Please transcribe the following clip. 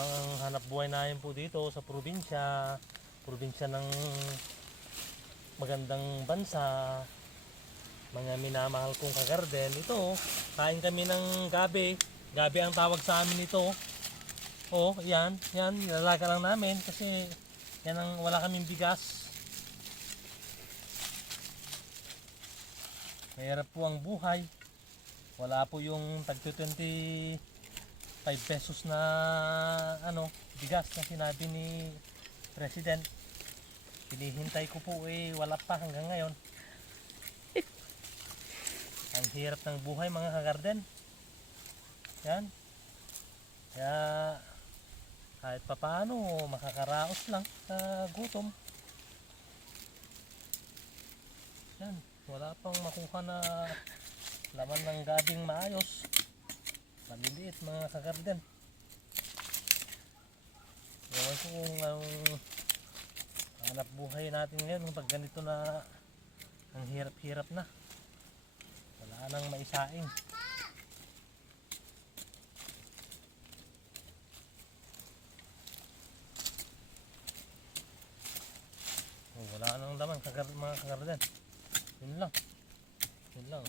lang ang hanap buhay namin po dito sa probinsya. Probinsya ng magandang bansa. Mga minamahal kong kagarden. Ito, kain kami ng gabi. Gabi ang tawag sa amin ito. Oh, yan. Yan, nilalaga lang namin kasi yan ang wala kaming bigas. Mahirap po ang buhay. Wala po yung tag 25 pesos na bigas na sinabi ni President. Hinihintay ko po wala pa hanggang ngayon. Ang hirap ng buhay mga kagarden. Yan. Kaya kahit papaano makakaraos lang sa gutom. Yan. Wala pang makuha na laman ng gabing maayos. Maliliit mga kagarden. Ewan ko kung hanap buhay natin ngayon pag ganito na ang hirap-hirap na. Wala nang maisaing. Wala nang laman mga kagarden. Yun lang. 4 lang.